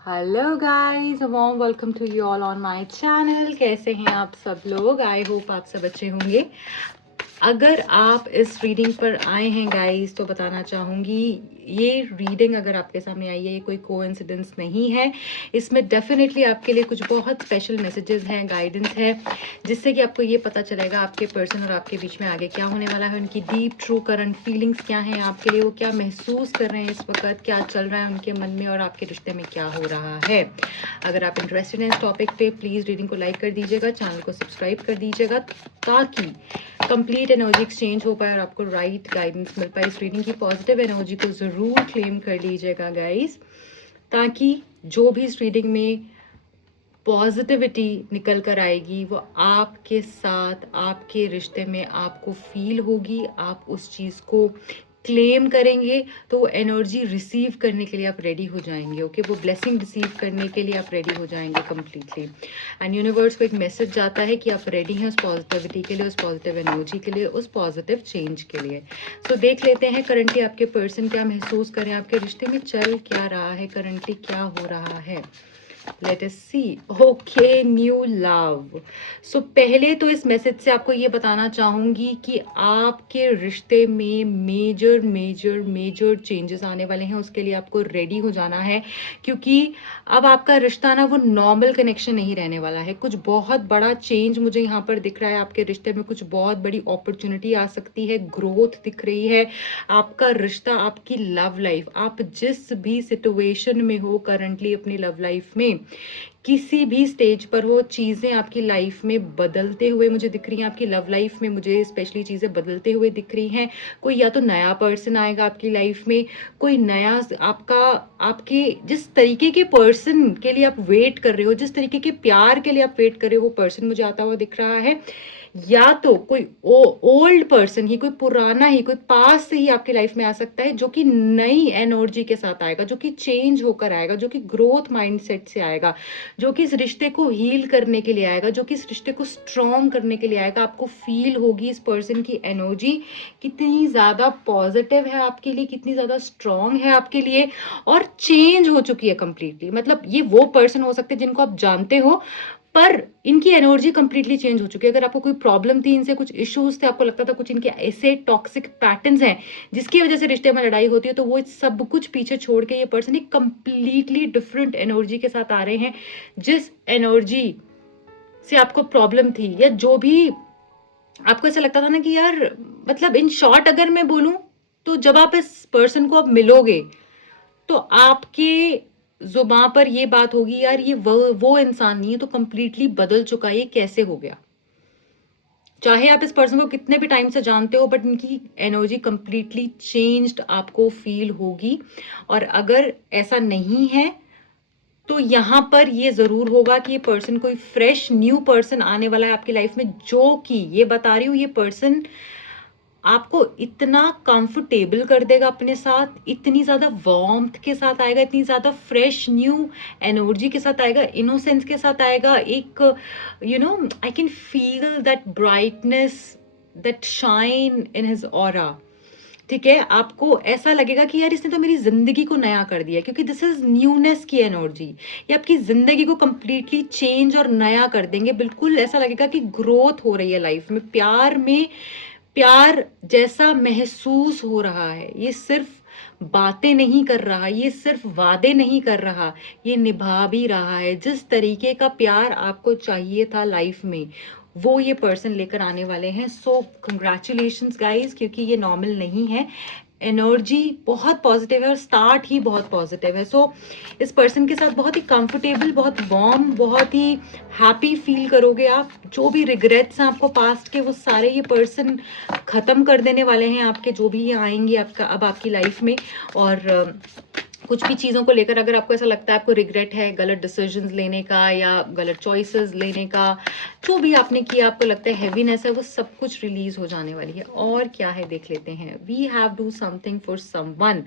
Hello guys, warm welcome to you all on my channel. कैसे हैं आप सब लोग? आई होप आप सब अच्छे होंगे। अगर आप इस रीडिंग पर आए हैं गाइस तो बताना चाहूँगी, ये रीडिंग अगर आपके सामने आई है ये कोई कोइंसिडेंस नहीं है। इसमें डेफिनेटली आपके लिए कुछ बहुत स्पेशल मैसेजेस हैं, गाइडेंस है, जिससे कि आपको ये पता चलेगा आपके पर्सन और आपके बीच में आगे क्या होने वाला है, उनकी डीप ट्रू करंट फीलिंग्स क्या हैं आपके लिए, वो क्या महसूस कर रहे हैं इस वक्त, क्या चल रहा है उनके मन में और आपके रिश्ते में क्या हो रहा है। अगर आप इंटरेस्टेड हैं इस टॉपिक पे, प्लीज़ रीडिंग को लाइक कर दीजिएगा, चैनल को सब्सक्राइब कर दीजिएगा, ताकि कंप्लीट एनर्जी एक्सचेंज हो पाए और आपको राइट गाइडेंस मिल पाए। इस रीडिंग की पॉजिटिव एनर्जी को ज़रूर क्लेम कर लीजिएगा गाइस, ताकि जो भी इस रीडिंग में पॉजिटिविटी निकल कर आएगी वो आपके साथ, आपके रिश्ते में आपको फील होगी, आप उस चीज़ को क्लेम करेंगे, तो वो एनर्जी रिसीव करने के लिए आप रेडी हो जाएंगे। ओके, वो ब्लेसिंग रिसीव करने के लिए आप रेडी हो जाएंगे कम्प्लीटली। एंड यूनिवर्स को एक मैसेज जाता है कि आप रेडी हैं उस पॉजिटिविटी के लिए, उस पॉजिटिव एनर्जी के लिए, उस पॉजिटिव चेंज के लिए। सो देख लेते हैं करंटली आपके पर्सन क्या महसूस करें, आपके रिश्ते में चल क्या रहा है, करंटली क्या हो रहा है। Let us see. Okay, new love. So पहले तो इस मैसेज से आपको ये बताना चाहूंगी कि आपके रिश्ते में मेजर मेजर मेजर चेंजेस आने वाले हैं। उसके लिए आपको रेडी हो जाना है, क्योंकि अब आपका रिश्ता ना वो नॉर्मल कनेक्शन नहीं रहने वाला है। कुछ बहुत बड़ा चेंज मुझे यहाँ पर दिख रहा है आपके रिश्ते में, कुछ बहुत बड़ी अपॉर्चुनिटी आ सकती है, ग्रोथ दिख रही है। आपका रिश्ता, आपकी लव लाइफ, आप जिस भी सिचुएशन में हो करंटली अपनी लव लाइफ में, किसी भी स्टेज पर वो चीज़ें आपकी लाइफ में बदलते हुए मुझे दिख रही हैं। आपकी लव लाइफ में मुझे स्पेशली चीज़ें बदलते हुए दिख रही हैं। कोई या तो नया पर्सन आएगा आपकी लाइफ में, कोई नया आपका, आपके जिस तरीके के पर्सन के लिए आप वेट कर रहे हो, जिस तरीके के प्यार के लिए आप वेट कर रहे हो, वो पर्सन मुझे आता हुआ दिख रहा है। या तो कोई ओल्ड पर्सन ही, कोई पुराना ही, कोई पास से ही आपकी लाइफ में आ सकता है, जो कि नई एनर्जी के साथ आएगा, जो कि चेंज होकर आएगा, जो कि ग्रोथ माइंडसेट से आएगा, जो कि इस रिश्ते को हील करने के लिए आएगा, जो कि इस रिश्ते को स्ट्रॉन्ग करने के लिए आएगा। आपको फील होगी इस पर्सन की एनर्जी कितनी ज़्यादा पॉजिटिव है आपके लिए, कितनी ज़्यादा स्ट्रॉन्ग है आपके लिए, और चेंज हो चुकी है कंप्लीटली। मतलब ये वो पर्सन हो सकते हैं जिनको आप जानते हो, पर इनकी एनर्जी कंप्लीटली चेंज हो चुकी है। अगर आपको कोई प्रॉब्लम थी, इनसे कुछ इश्यूज थे, आपको लगता था कुछ इनके ऐसे टॉक्सिक पैटर्न्स हैं जिसकी वजह से रिश्ते में लड़ाई होती है, तो वो सब कुछ पीछे छोड़ के ये पर्सन एक कंप्लीटली डिफरेंट एनर्जी के साथ आ रहे हैं। जिस एनर्जी से आपको प्रॉब्लम थी, या जो भी आपको ऐसा लगता था ना कि यार, मतलब इन शॉर्ट अगर मैं बोलूं, तो जब आप इस पर्सन को अब मिलोगे तो आपके जुबान पर ये बात होगी, यार ये वो इंसान नहीं है, तो कंप्लीटली बदल चुका है, ये कैसे हो गया। चाहे आप इस पर्सन को कितने भी टाइम से जानते हो, बट इनकी एनर्जी कंप्लीटली चेंज्ड आपको फील होगी। और अगर ऐसा नहीं है तो यहाँ पर ये जरूर होगा कि ये पर्सन कोई फ्रेश न्यू पर्सन आने वाला है आपकी लाइफ में, जो कि ये बता रही हूँ, ये पर्सन आपको इतना कंफर्टेबल कर देगा अपने साथ, इतनी ज़्यादा वार्मथ के साथ आएगा, इतनी ज़्यादा फ्रेश न्यू एनर्जी के साथ आएगा, इनोसेंस के साथ आएगा। एक I can feel that brightness, that shine in his aura. ठीक है, आपको ऐसा लगेगा कि यार इसने तो मेरी जिंदगी को नया कर दिया, क्योंकि दिस इज न्यूनेस की एनर्जी। ये आपकी जिंदगी को कंप्लीटली चेंज और नया कर देंगे। बिल्कुल ऐसा लगेगा कि ग्रोथ हो रही है लाइफ में, प्यार में प्यार जैसा महसूस हो रहा है। ये सिर्फ बातें नहीं कर रहा, ये सिर्फ वादे नहीं कर रहा, ये निभा भी रहा है। जिस तरीके का प्यार आपको चाहिए था लाइफ में, वो ये पर्सन लेकर आने वाले हैं। सो कंग्रेचुलेशंस गाइस, क्योंकि ये नॉर्मल नहीं है। एनर्जी बहुत पॉजिटिव है और स्टार्ट ही बहुत पॉजिटिव है। सो इस पर्सन के साथ बहुत ही कंफर्टेबल, बहुत वार्म, बहुत ही हैप्पी फील करोगे आप। जो भी रिग्रेट्स हैं आपको पास्ट के, वो सारे ये पर्सन खत्म कर देने वाले हैं आपके, जो भी ये आएंगे आपका अब आपकी लाइफ में। और कुछ भी चीज़ों को लेकर अगर आपको ऐसा लगता है, आपको रिग्रेट है गलत डिसीजंस लेने का या गलत चॉइसेस लेने का, जो भी आपने किया, आपको लगता है हैवीनेस है, वो सब कुछ रिलीज हो जाने वाली है। और क्या है देख लेते हैं। We have do something for someone.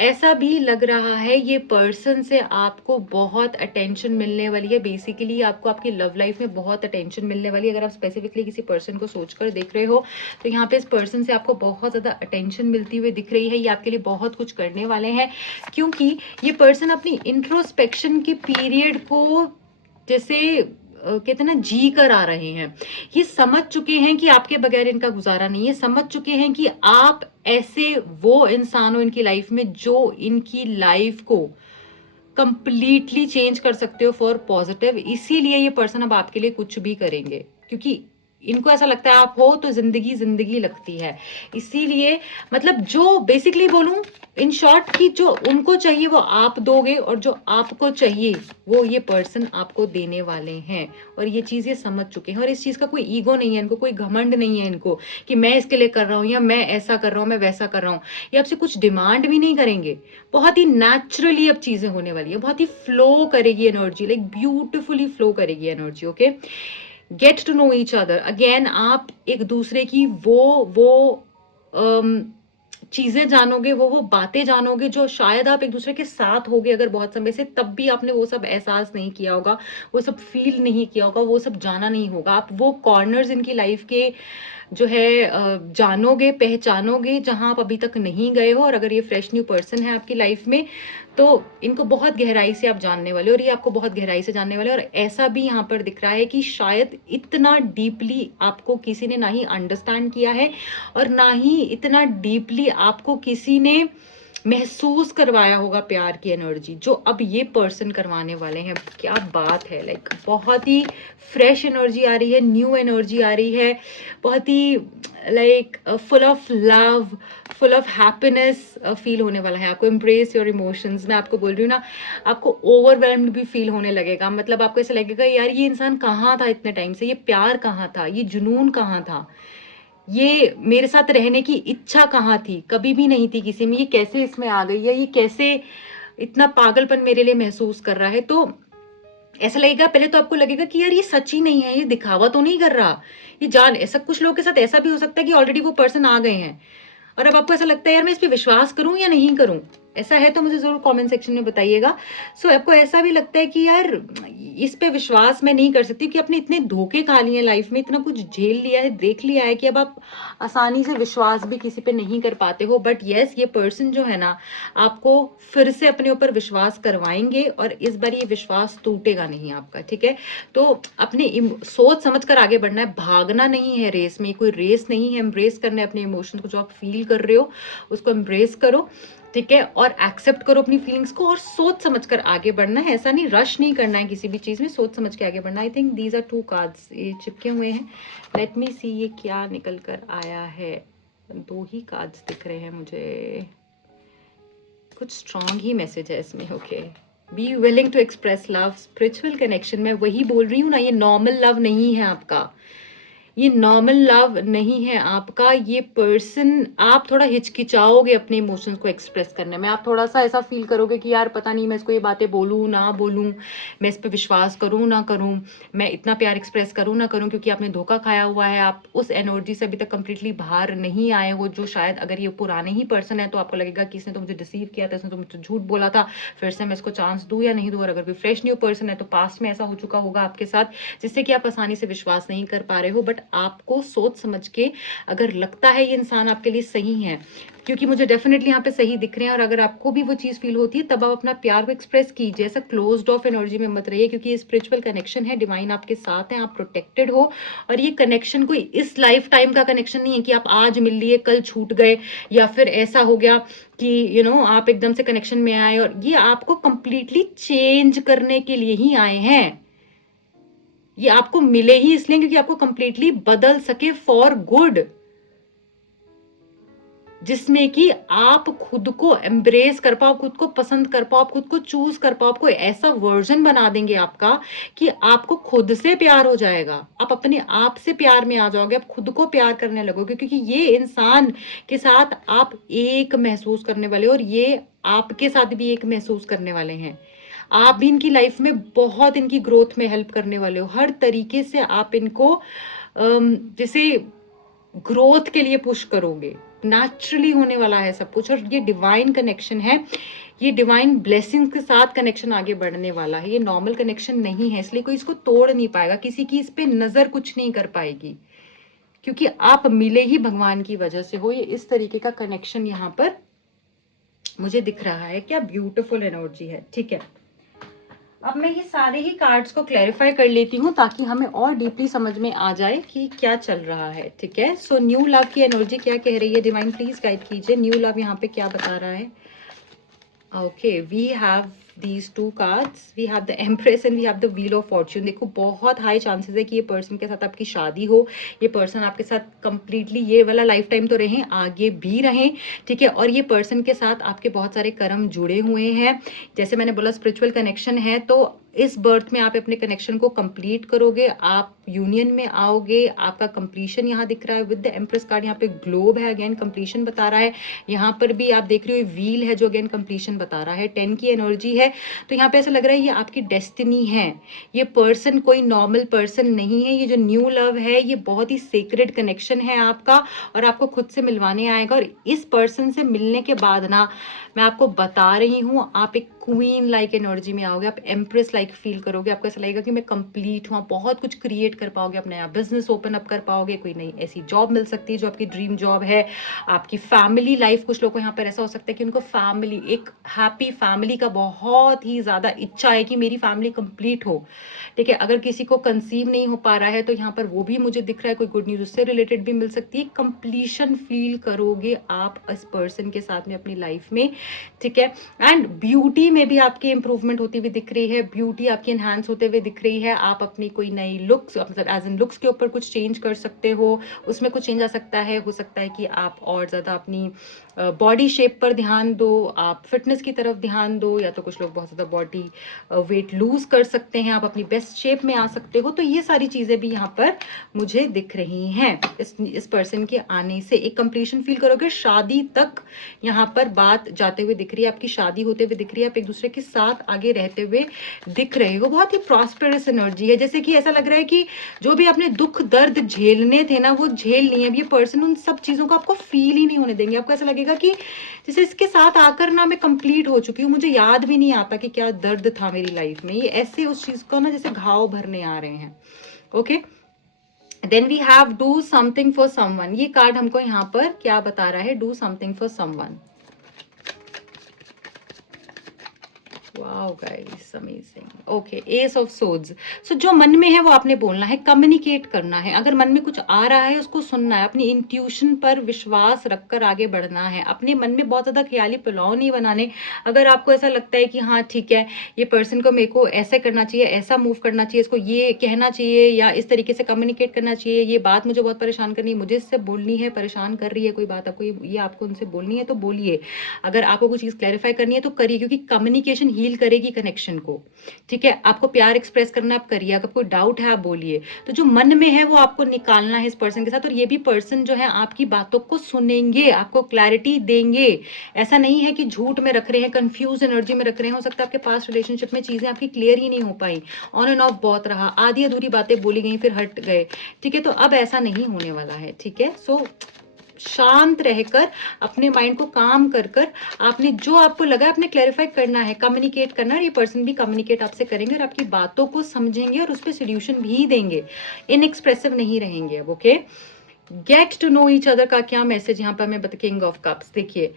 ऐसा भी लग रहा है ये पर्सन से आपको बहुत अटेंशन मिलने वाली है। बेसिकली आपको आपकी लव लाइफ में बहुत अटेंशन मिलने वाली है। अगर आप स्पेसिफिकली किसी पर्सन को सोचकर देख रहे हो, तो यहाँ पे इस पर्सन से आपको बहुत ज़्यादा अटेंशन मिलती हुई दिख रही है। ये आपके लिए बहुत कुछ करने वाले हैं, क्योंकि क्योंकि ये पर्सन अपनी इंट्रोस्पेक्शन के पीरियड को जैसे कहते हैं ना जी कर आ रहे हैं। ये समझ चुके हैं कि आपके बगैर इनका गुजारा नहीं है, समझ चुके हैं कि आप ऐसे वो इंसान हो इनकी लाइफ में जो इनकी लाइफ को कंप्लीटली चेंज कर सकते हो फॉर पॉजिटिव। इसीलिए ये पर्सन अब आपके लिए कुछ भी करेंगे, क्योंकि इनको ऐसा लगता है आप हो तो जिंदगी जिंदगी लगती है। इसीलिए मतलब जो बेसिकली बोलूं इन शॉर्ट कि जो उनको चाहिए वो आप दोगे, और जो आपको चाहिए वो ये पर्सन आपको देने वाले हैं। और ये चीज ये समझ चुके हैं, और इस चीज का कोई ईगो नहीं है इनको, कोई घमंड नहीं है इनको कि मैं इसके लिए कर रहा हूँ या मैं ऐसा कर रहा हूँ मैं वैसा कर रहा हूँ। ये आपसे कुछ डिमांड भी नहीं करेंगे, बहुत ही नेचुरली अब चीजें होने वाली है, बहुत ही फ्लो करेगी एनर्जी, लाइक ब्यूटिफुली फ्लो करेगी energy. Okay, get to know each other again. आप एक दूसरे की वो चीजें जानोगे, वो बातें जानोगे जो शायद आप एक दूसरे के साथ होगे अगर बहुत समय से, तब भी आपने वो सब एहसास नहीं किया होगा, वो सब फील नहीं किया होगा, वो सब जाना नहीं होगा। आप वो कॉर्नर्स इनकी लाइफ के जो है जानोगे, पहचानोगे जहां आप अभी तक नहीं गए हो। और अगर ये फ्रेश न्यू पर्सन है आपकी लाइफ में तो इनको बहुत गहराई से आप जानने वाले हो, और ये आपको बहुत गहराई से जानने वाले हो। और ऐसा भी यहाँ पर दिख रहा है कि शायद इतना डीपली आपको किसी ने ना ही अंडरस्टैंड किया है, और ना ही इतना डीपली आपको किसी ने महसूस करवाया होगा प्यार की एनर्जी, जो अब ये पर्सन करवाने वाले हैं। क्या बात है, लाइक बहुत ही फ्रेश एनर्जी आ रही है, न्यू एनर्जी आ रही है, बहुत ही like full of love, full of happiness feel होने वाला है आपको। एम्ब्रेस योर इमोशंस, मैं आपको बोल रही हूँ ना, आपको ओवरवेल्म्ड भी फील होने लगेगा। मतलब आपको ऐसा लगेगा यार ये इंसान कहाँ था इतने टाइम से, ये प्यार कहाँ था, ये जुनून कहाँ था, ये मेरे साथ रहने की इच्छा कहाँ थी, कभी भी नहीं थी किसी में, ये कैसे इसमें आ गई है, ये कैसे इतना पागलपन मेरे लिए महसूस कर रहा है। तो ऐसा लगेगा, पहले तो आपको लगेगा कि यार ये सच ही नहीं है, ये दिखावा तो नहीं कर रहा, ये जान। ऐसा कुछ लोगों के साथ ऐसा भी हो सकता है कि ऑलरेडी वो पर्सन आ गए हैं, और अब आपको ऐसा लगता है यार मैं इस पे विश्वास करूं या नहीं करूं। ऐसा है तो मुझे जरूर कमेंट सेक्शन में बताइएगा। सो आपको ऐसा भी लगता है कि यार इस पे विश्वास मैं नहीं कर सकती, कि आपने इतने धोखे खा लिए लाइफ में, इतना कुछ झेल लिया है, देख लिया है, कि अब आप आसानी से विश्वास भी किसी पे नहीं कर पाते हो। बट यस, ये पर्सन जो है ना आपको फिर से अपने ऊपर विश्वास करवाएंगे, और इस बार ये विश्वास टूटेगा नहीं आपका, ठीक है। तो अपने सोच समझ कर आगे बढ़ना है, भागना नहीं है रेस में, कोई रेस नहीं है। एम्ब्रेस करना है अपने इमोशंस को, जो आप फील कर रहे हो उसको एम्ब्रेस करो, ठीक है, और एक्सेप्ट करो अपनी फीलिंग्स को, और सोच समझकर आगे बढ़ना है। ऐसा नहीं, रश नहीं करना है किसी भी चीज में, सोच समझ के आगे बढ़ना। I think these are 2 cards, ये चिपके हुए हैं। लेट मी सी ये क्या निकल कर आया है। 2 ही कार्ड्स दिख रहे हैं मुझे, कुछ स्ट्रॉन्ग ही मैसेज है इसमें। Okay, be willing to express love, spiritual connection. मैं वही बोल रही हूँ ना, ये नॉर्मल लव नहीं है आपका, ये नॉर्मल लव नहीं है आपका। ये पर्सन, आप थोड़ा हिचकिचाओगे अपने इमोशंस को एक्सप्रेस करने में, आप थोड़ा सा ऐसा फील करोगे कि यार पता नहीं मैं इसको ये बातें बोलूँ ना बोलूँ, मैं इस पर विश्वास करूँ ना करूँ, मैं इतना प्यार एक्सप्रेस करूँ ना करूँ, क्योंकि आपने धोखा खाया हुआ है। आप उस एनर्जी से अभी तक कंप्लीटली बाहर नहीं आए हो, जो शायद अगर ये पुराने ही पर्सन है तो आपको लगेगा कि इसने तो मुझे डिसीव किया था, इसने तो मुझे झूठ बोला था, फिर से मैं इसको चांस दूँ या नहीं दूँ। और अगर कोई फ्रेश न्यू पर्सन है तो पास्ट में ऐसा हो चुका होगा आपके साथ, जिससे कि आप आसानी से विश्वास नहीं कर पा रहे हो। बट आपको सोच समझ के अगर लगता है ये इंसान आपके लिए सही है, क्योंकि मुझे डेफिनेटली यहाँ पे सही दिख रहे हैं, और अगर आपको भी वो चीज फील होती है तब आप अपना प्यार को एक्सप्रेस कीजिए। ऐसा क्लोज्ड ऑफ एनर्जी में मत रहिए, क्योंकि ये स्पिरिचुअल कनेक्शन है, डिवाइन आपके साथ है, आप प्रोटेक्टेड हो। और ये कनेक्शन कोई इस लाइफ टाइम का कनेक्शन नहीं है कि आप आज मिल लिए कल छूट गए, या फिर ऐसा हो गया कि आप एकदम से कनेक्शन में आए। और ये आपको कंप्लीटली चेंज करने के लिए ही आए हैं, ये आपको मिले ही इसलिए क्योंकि आपको कंप्लीटली बदल सके फॉर गुड, जिसमें कि आप खुद को एम्ब्रेस कर पाओ, खुद को पसंद कर पाओ, खुद को चूज कर पाओ। आपको ऐसा वर्जन बना देंगे आपका कि आपको खुद से प्यार हो जाएगा, आप अपने आप से प्यार में आ जाओगे, आप खुद को प्यार करने लगोगे, क्योंकि ये इंसान के साथ आप एक महसूस करने वाले हो, और ये आपके साथ भी एक महसूस करने वाले हैं। आप भी इनकी लाइफ में बहुत इनकी ग्रोथ में हेल्प करने वाले हो, हर तरीके से आप इनको जैसे ग्रोथ के लिए पुश करोगे। नेचुरली होने वाला है सब कुछ, और ये डिवाइन कनेक्शन है, ये डिवाइन ब्लेसिंग के साथ कनेक्शन आगे बढ़ने वाला है। ये नॉर्मल कनेक्शन नहीं है, इसलिए कोई इसको तोड़ नहीं पाएगा, किसी की इस पे नजर कुछ नहीं कर पाएगी, क्योंकि आप मिले ही भगवान की वजह से हो। ये इस तरीके का कनेक्शन यहाँ पर मुझे दिख रहा है क्या ब्यूटीफुल एनर्जी है। ठीक है, अब मैं ये सारे ही कार्ड्स को क्लैरिफाई कर लेती हूँ ताकि हमें और डीपली समझ में आ जाए कि क्या चल रहा है। ठीक है, सो न्यू लव की एनर्जी क्या कह रही है, डिवाइन प्लीज गाइड कीजिए। न्यू लव यहाँ पे क्या बता रहा है। Okay, we have these two cards, we have the Empress and we have the Wheel of Fortune। देखो बहुत हाई चांसेस है कि ये पर्सन के साथ आपकी शादी हो, ये पर्सन आपके साथ कंप्लीटली ये वाला लाइफ टाइम तो रहें, आगे भी रहें। ठीक है, और ये पर्सन के साथ आपके बहुत सारे कर्म जुड़े हुए हैं। जैसे मैंने बोला स्पिरिचुअल कनेक्शन है, तो इस बर्थ में आप अपने कनेक्शन को कंप्लीट करोगे, आप यूनियन में आओगे, आपका कंप्लीशन यहाँ दिख रहा है विद द एम्प्रेस कार्ड। यहाँ पे ग्लोब है, अगेन कंप्लीशन बता रहा है। यहाँ पर भी आप देख रहे हो व्हील है जो अगेन कंप्लीशन बता रहा है। 10 की एनर्जी है, तो यहाँ पे ऐसा लग रहा है ये आपकी डेस्टिनी है। ये पर्सन कोई नॉर्मल पर्सन नहीं है, ये जो न्यू लव है ये बहुत ही सीक्रेट कनेक्शन है आपका, और आपको खुद से मिलवाने आएगा। और इस पर्सन से मिलने के बाद ना, मैं आपको बता रही हूँ, आप एक क्वीन लाइक एनर्जी में आओगे, आप एम्प्रेस लाइक फील करोगे। आपको ऐसा लगेगा कि मैं कंप्लीट हूँ, बहुत कुछ क्रिएट कर पाओगे, अपना नया बिजनेस ओपन अप कर पाओगे, कोई नई ऐसी जॉब मिल सकती है जो आपकी ड्रीम जॉब है। आपकी फैमिली लाइफ, कुछ लोगों को यहाँ पर ऐसा हो सकता है कि उनको फैमिली, एक हैप्पी फैमिली का बहुत ही ज़्यादा इच्छा है कि मेरी फैमिली कंप्लीट हो। ठीक है, अगर किसी को कंसीव नहीं हो पा रहा है तो यहाँ पर वो भी मुझे दिख रहा है, कोई गुड न्यूज़ उससे रिलेटेड भी मिल सकती है। कंप्लीशन फील करोगे आप इस पर्सन के साथ में अपनी लाइफ में। ठीक है, एंड ब्यूटी में भी आपकी इंप्रूवमेंट होती हुई दिख रही है, ब्यूटी आपकी एनहांस होते हुए दिख रही है। आप अपनी कोई नई लुक्स, मतलब एज इन लुक्स के ऊपर कुछ चेंज कर सकते हो, उसमें कुछ चेंज आ सकता है। हो सकता है कि आप और ज़्यादा अपनी बॉडी शेप पर ध्यान दो, आप फिटनेस की तरफ ध्यान दो, या तो कुछ लोग बहुत ज़्यादा बॉडी वेट लूज कर सकते हैं, आप अपनी बेस्ट शेप में आ सकते हो। तो ये सारी चीज़ें भी यहाँ पर मुझे दिख रही हैं। इस पर्सन के आने से एक कंप्लीशन फील करोगे, शादी तक यहाँ पर बात जाते हुए दिख रही है, आपकी शादी होते हुए दिख रही है, आप एक दूसरे के साथ आगे रहते हुए दिख रहे हो। बहुत ही प्रॉस्पेरस एनर्जी है, जैसे कि ऐसा लग रहा है कि जो भी आपने दुख दर्द झेलने थे ना, वो झेल लिए। अब ये पर्सन उन सब चीज़ों को आपको फील ही नहीं होने देंगे। आपको ऐसा लगेगा कि जैसे इसके साथ आकर ना मैं कंप्लीट हो चुकी हूँ, मुझे याद भी नहीं आता कि क्या दर्द था मेरी लाइफ में। ये ऐसे उस चीज को ना जैसे घाव भरने आ रहे हैं। Okay, then we have do something for someone. ये कार्ड हमको यहाँ पर क्या बता रहा है, do something for someone. Wow guys, amazing. Okay, ace of swords. So जो मन में है वो आपने बोलना है, कम्युनिकेट करना है। अगर मन में कुछ आ रहा है उसको सुनना है, अपनी इंट्यूशन पर विश्वास रखकर आगे बढ़ना है। अपने मन में बहुत ज़्यादा ख्याली पुलाव नहीं बनाने। अगर आपको ऐसा लगता है कि हाँ ठीक है, ये पर्सन को मेरे को ऐसे करना चाहिए, ऐसा मूव करना चाहिए, इसको ये कहना चाहिए, या इस तरीके से कम्युनिकेट करना चाहिए, ये बात मुझे बहुत परेशान करनी है, मुझे इससे बोलनी है, परेशान कर रही है कोई बात आपको, ये आपको उनसे बोलनी है तो बोलिए। अगर आपको कुछ चीज़ क्लैरिफाई करनी है तो करिए, क्योंकि कम्युनिकेशन हील करेगी कनेक्शन को। ठीक है, आपको प्यार एक्सप्रेस करना आप करिए, अगर कोई डाउट है आप बोलिए। तो जो मन में है वो आपको निकालना है इस पर्सन के साथ, और ये भी पर्सन जो है आपकी बातों को सुनेंगे, आपको क्लैरिटी देंगे। ऐसा नहीं है कि झूठ में रख रहे हैं, कंफ्यूज एनर्जी में रख रहे हैं। हो सकता है आपके पास रिलेशनशिप में चीजें आपकी क्लियर ही नहीं हो पाई, ऑन एंड ऑफ बहुत रहा, आधी अधूरी बातें बोली गई फिर हट गए। ठीक है, तो अब ऐसा नहीं होने वाला है। ठीक है, सो शांत रहकर, अपने माइंड को काम कर कर, आपने जो आपको लगा आपने क्लैरिफाई करना है, कम्युनिकेट करना है। ये पर्सन भी कम्युनिकेट आपसे करेंगे और आपकी बातों को समझेंगे और उस पर सोल्यूशन भी देंगे, इनएक्सप्रेसिव नहीं रहेंगे अब। Okay, get to know each other का क्या मैसेज यहाँ पर मैं किंग ऑफ कप्स। देखिए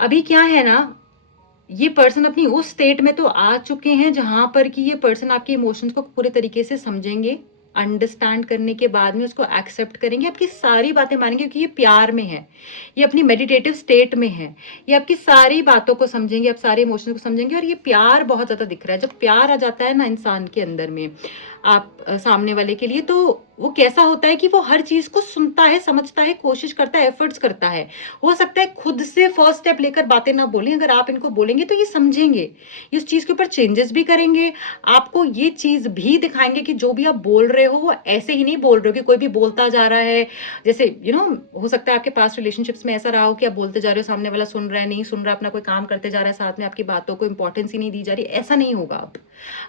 अभी क्या है ना, ये पर्सन अपनी उस स्टेट में तो आ चुके हैं जहां पर कि ये पर्सन आपके इमोशंस को पूरे तरीके से समझेंगे, अंडरस्टैंड करने के बाद में उसको एक्सेप्ट करेंगे, आपकी सारी बातें मानेंगे, क्योंकि ये प्यार में है, ये अपनी मेडिटेटिव स्टेट में है, ये आपकी सारी बातों को समझेंगे, आप सारे इमोशंस को समझेंगे। और ये प्यार बहुत ज़्यादा दिख रहा है। जब प्यार आ जाता है ना इंसान के अंदर में, आप सामने वाले के लिए, तो वो कैसा होता है कि वो हर चीज को सुनता है, समझता है, कोशिश करता है, एफर्ट्स करता है। हो सकता है खुद से फर्स्ट स्टेप लेकर बातें ना बोलें, अगर आप इनको बोलेंगे तो ये समझेंगे, ये उस चीज के ऊपर चेंजेस भी करेंगे, आपको ये चीज भी दिखाएंगे कि जो भी आप बोल रहे हो वो ऐसे ही नहीं बोल रहे हो कि कोई भी बोलता जा रहा है। जैसे हो सकता है आपके पास रिलेशनशिप्स में ऐसा रहा हो कि आप बोलते जा रहे हो, सामने वाला सुन रहा है, नहीं सुन रहा, अपना कोई काम करते जा रहा है साथ में, आपकी बातों को इंपॉर्टेंस ही नहीं दी जा रही। ऐसा नहीं होगा। अब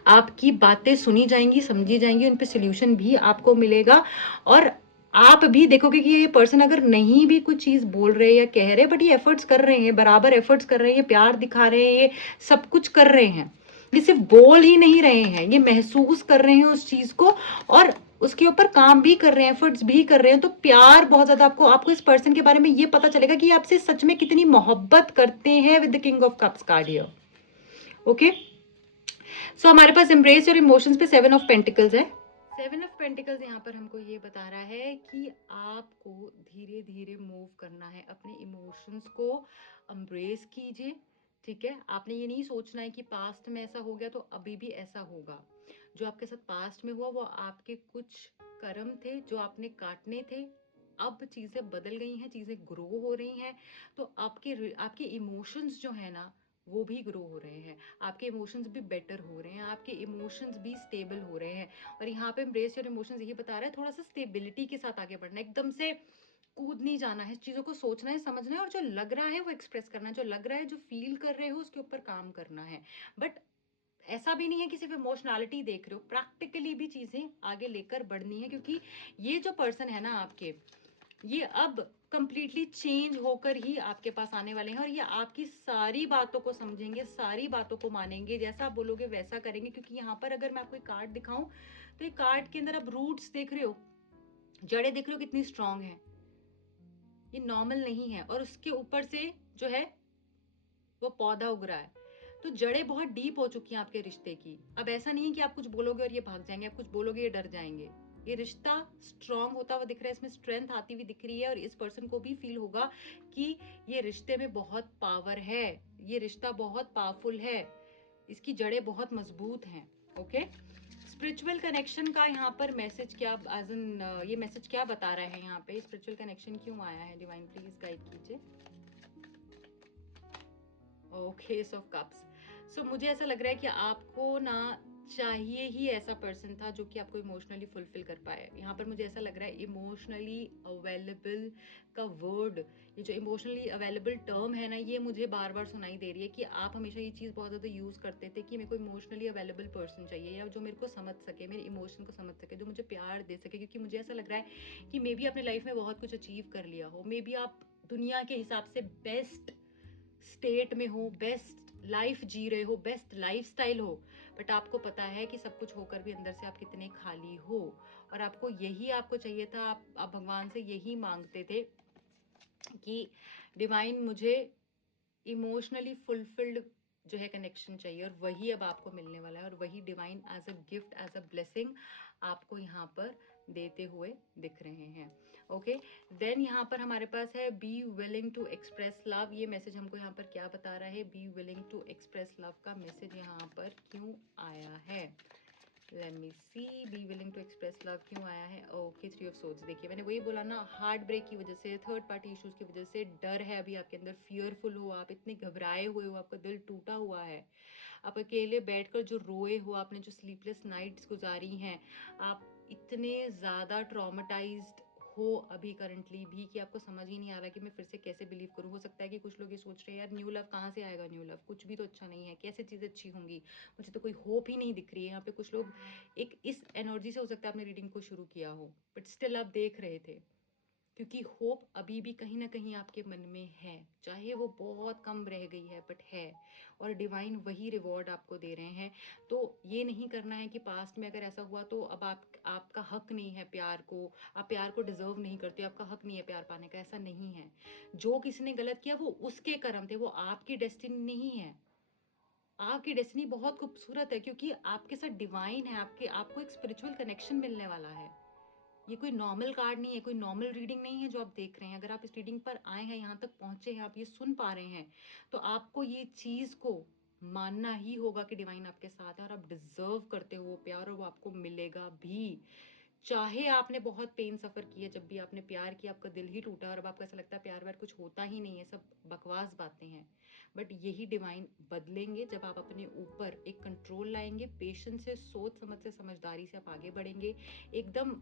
आपकी बातें सुनी जाएंगी, समझी जाएंगी, उन पे सोल्यूशन भी आपको मिलेगा। और आप भी देखोगे कि ये पर्सन अगर नहीं भी कुछ चीज बोल रहे हैं या कह रहे हैं, बट ये एफर्ट्स कर रहे हैं, बराबर एफर्ट्स कर रहे हैं, ये प्यार दिखा रहे हैं, ये सब कुछ कर रहे हैं। ये सिर्फ बोल ही नहीं रहे हैं, ये महसूस कर रहे हैं उस चीज को, और उसके ऊपर काम भी कर रहे हैं, एफर्ट्स भी कर रहे हैं, तो प्यार बहुत ज्यादा आपको इस पर्सन के बारे में ये पता चलेगा कि आपसे सच में कितनी मोहब्बत करते हैं with the king of cups card here. Okay, so हमारे पास एम्ब्रेस और इमोशंस पे 7 ऑफ पेंटिकल्स है। 7 ऑफ पेंटिकल्स यहाँ पर हमको ये बता रहा है कि आपको धीरे धीरे मूव करना है, अपने इमोशंस को एम्ब्रेस कीजिए। ठीक है, आपने ये नहीं सोचना है कि पास्ट में ऐसा हो गया तो अभी भी ऐसा होगा। जो आपके साथ पास्ट में हुआ वो आपके कुछ कर्म थे जो आपने काटने थे। अब चीजें बदल गई हैं, चीजें ग्रो हो रही हैं, तो आपके इमोशंस जो है ना वो भी ग्रो हो रहे हैं, आपके इमोशंस भी बेटर हो रहे हैं, आपके इमोशंस भी स्टेबल हो रहे हैं। और यहाँ पे एम्ब्रेस योर इमोशंस यही बता रहा है, थोड़ा सा स्टेबिलिटी के साथ आगे बढ़ना, एकदम से कूद नहीं जाना है, चीजों को सोचना है, समझना है, और जो लग रहा है वो एक्सप्रेस करना है, जो लग रहा है, जो फील कर रहे हो उसके ऊपर काम करना है। बट ऐसा भी नहीं है कि सिर्फ इमोशनैलिटी देख रहे हो, प्रैक्टिकली भी चीजें आगे लेकर बढ़नी है, क्योंकि ये जो पर्सन है ना आपके, ये अब कंप्लीटली चेंज होकर ही आपके पास आने वाले हैं, और ये आपकी सारी बातों को समझेंगे, सारी बातों को मानेंगे, जैसा आप बोलोगे वैसा करेंगे। क्योंकि यहाँ पर अगर मैं आपको एक कार्ड दिखाऊं तो ये कार्ड के अंदर आप रूट्स देख रहे हो, जड़ें देख रहे हो कितनी स्ट्रांग है, ये नॉर्मल नहीं है। और उसके ऊपर से जो है वो पौधा उग रहा है, तो जड़ें बहुत डीप हो चुकी हैं आपके रिश्ते की। अब ऐसा नहीं है कि आप कुछ बोलोगे और ये भाग जाएंगे, आप कुछ बोलोगे ये डर जाएंगे। ये रिश्ता स्ट्रांग होता हुआ दिख रहा है, इसमें स्ट्रेंथ आती हुई दिख रही है, और इस पर्सन को भी फील होगा कि ये रिश्ते में बहुत पावर है, ये रिश्ता बहुत पावरफुल है, इसकी जड़ें बहुत मजबूत हैं। ओके, स्पिरिचुअल कनेक्शन का यहाँ पर मैसेज क्या, एज इन ये मैसेज क्या बता रहा है यहाँ पे, स्पिरिचुअल कनेक्शन क्यों आया है, डिवाइन प्लीज गाइड कीजिए। Okay, ace of cups. So मुझे ऐसा लग रहा है कि आपको ना चाहिए ही ऐसा पर्सन था जो कि आपको इमोशनली फुलफिल कर पाए। यहाँ पर मुझे ऐसा लग रहा है इमोशनली अवेलेबल का वर्ड, ये जो इमोशनली अवेलेबल टर्म है ना, ये मुझे बार बार सुनाई दे रही है कि आप हमेशा ये चीज़ बहुत ज़्यादा यूज़ करते थे कि मेरे को इमोशनली अवेलेबल पर्सन चाहिए, या जो मेरे को समझ सके, मेरे इमोशन को समझ सके, जो मुझे प्यार दे सके। क्योंकि मुझे ऐसा लग रहा है कि मे बी आपने लाइफ में बहुत कुछ अचीव कर लिया हो, मे बी आप दुनिया के हिसाब से बेस्ट स्टेट में हो, बेस्ट लाइफ जी रहे हो, बेस्ट लाइफस्टाइल हो, बट आपको पता है कि सब कुछ होकर भी अंदर से आप कितने खाली हो, और आपको यही आपको चाहिए था। आप भगवान से यही मांगते थे कि डिवाइन मुझे इमोशनली फुलफिल्ड जो है कनेक्शन चाहिए, और वही अब आपको मिलने वाला है, और वही divine as a gift, as a blessing आपको यहाँ पर देते हुए दिख रहे हैं। ओके, देन यहाँ पर हमारे पास है be willing to express love. ये मैसेज हमको यहाँ पर क्या बता रहा है, be willing to express love का मैसेज यहाँ पर क्यों आया है, let me see, be willing to express love क्यों आया है। Okay, 3 of swords. देखिए मैंने वही बोला ना, हार्ट ब्रेक की वजह से, थर्ड पार्टी इश्यूज की वजह से डर है अभी आपके अंदर, फियरफुल हो आप, इतने घबराए हुए हो, आपका दिल टूटा हुआ है, आप अकेले बैठकर जो रोए हो, आपने जो स्लीपलेस नाइट्स गुजारी हैं, आप इतने ज़्यादा ट्रॉमेटाइज्ड हो अभी करंटली भी कि आपको समझ ही नहीं आ रहा कि मैं फिर से कैसे बिलीव करूं। हो सकता है कि कुछ लोग ये सोच रहे हैं यार न्यू लव कहाँ से आएगा, न्यू लव कुछ भी तो अच्छा नहीं है, कैसे चीज़ें अच्छी होंगी, मुझे तो कोई होप ही नहीं दिख रही है। यहाँ पे कुछ लोग एक इस एनर्जी से हो सकता है आपने रीडिंग को शुरू किया हो, बट स्टिल आप देख रहे थे, क्योंकि होप अभी भी कहीं ना कहीं आपके मन में है, चाहे वो बहुत कम रह गई है बट है, और डिवाइन वही रिवॉर्ड आपको दे रहे हैं। तो ये नहीं करना है कि पास्ट में अगर ऐसा हुआ तो अब आपका हक नहीं है प्यार को, आप प्यार को डिजर्व नहीं करते, आपका हक नहीं है प्यार पाने का, ऐसा नहीं है। जो किसी ने गलत किया वो उसके कर्म थे, वो आपकी डेस्टिनी नहीं है। आपकी डेस्टिनी बहुत खूबसूरत है, क्योंकि आपके साथ डिवाइन है, आपको एक स्पिरिचुअल कनेक्शन मिलने वाला है। ये कोई नॉर्मल कार्ड नहीं है, कोई नॉर्मल रीडिंग नहीं है जो आप देख रहे हैं। अगर आप इस रीडिंग पर आए हैं, यहाँ तक पहुंचे हैं, आप ये सुन पा रहे हैं, तो आपको ये चीज को मानना ही होगा कि डिवाइन आपके साथ है, और आप डिजर्व करते हो वो प्यार, और वो आपको मिलेगा भी। चाहे आपने बहुत पेन सफर किया, जब भी आपने प्यार किया आपका दिल ही टूटा, और अब आपको ऐसा लगता है प्यार व्यार कुछ होता ही नहीं है, सब बकवास बातें हैं, बट यही डिवाइन बदलेंगे जब आप अपने ऊपर एक कंट्रोल लाएंगे, पेशेंस से, सोच समझ से, समझदारी से आप आगे बढ़ेंगे। एकदम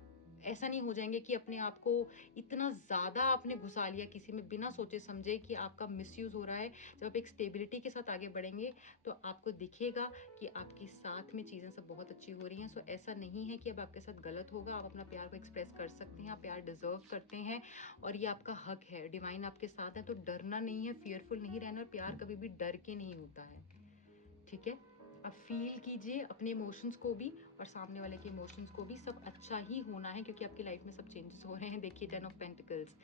ऐसा नहीं हो जाएंगे कि अपने आप को इतना ज़्यादा आपने घुसा लिया किसी में बिना सोचे समझे कि आपका मिसयूज़ हो रहा है। जब आप एक स्टेबिलिटी के साथ आगे बढ़ेंगे तो आपको दिखेगा कि आपके साथ में चीज़ें सब बहुत अच्छी हो रही हैं। सो ऐसा नहीं है कि अब आपके साथ गलत होगा, आप अपना प्यार को एक्सप्रेस कर सकते हैं, आप प्यार डिजर्व करते हैं, और ये आपका हक है। डिवाइन आपके साथ है, तो डरना नहीं है, फियरफुल नहीं रहना, और प्यार कभी भी डर के नहीं होता है, ठीक है। अब फील कीजिए अपने इमोशंस को भी और सामने वाले के इमोशंस को भी, सब अच्छा ही होना है क्योंकि आपकी लाइफ में सब चेंजेस हो रहे हैं। देखिए 10 ऑफ पेंटिकल्स,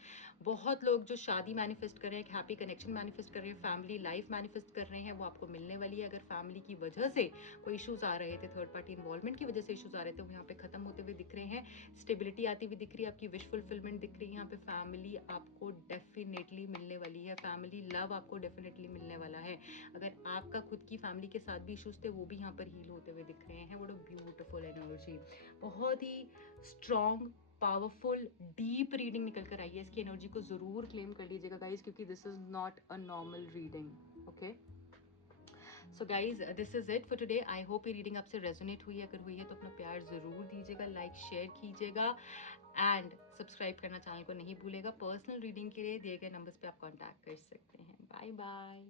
बहुत लोग जो शादी मैनिफेस्ट कर रहे हैं, एक हैप्पी कनेक्शन मैनिफेस्ट कर रहे हैं, फैमिली लाइफ मैनिफेस्ट कर रहे हैं, वो आपको मिलने वाली है। अगर फैमिली की वजह से कोई इशूज़ आ रहे थे, थर्ड पार्टी इन्वॉल्वमेंट की वजह से इशूज़ आ रहे थे, वो यहाँ पे खत्म होते हुए दिख रहे हैं। स्टेबिलिटी आती हुई दिख रही है, आपकी विश फुलफिलमेंट दिख रही है। यहाँ पे फैमिली आपको डेफिनेटली मिलने वाली है, फैमिली लव आपको डेफिनेटली मिलने वाला है। अगर आपका खुद की फैमिली के साथ भी इश्यूज थे, वो भी यहाँ पर हील होते हुए दिख रहे हैं। व्हाट अ ब्यूटीफुल एनर्जी, बहुत ही स्ट्रॉन्ग, पावरफुल, डीप रीडिंग निकल कर आई है। इसकी एनर्जी को जरूर क्लेम कर लीजिएगा गाइज, क्योंकि this is not a normal reading. Okay, so guys this is it for today. I hope ये रीडिंग आपसे रेजोनेट हुई है। अगर हुई है तो अपना प्यार जरूर दीजिएगा, लाइक शेयर कीजिएगा एंड सब्सक्राइब करना चैनल को नहीं भूलेगा। पर्सनल रीडिंग के लिए दिए गए नंबर्स पे आप कांटेक्ट कर सकते हैं। Bye bye.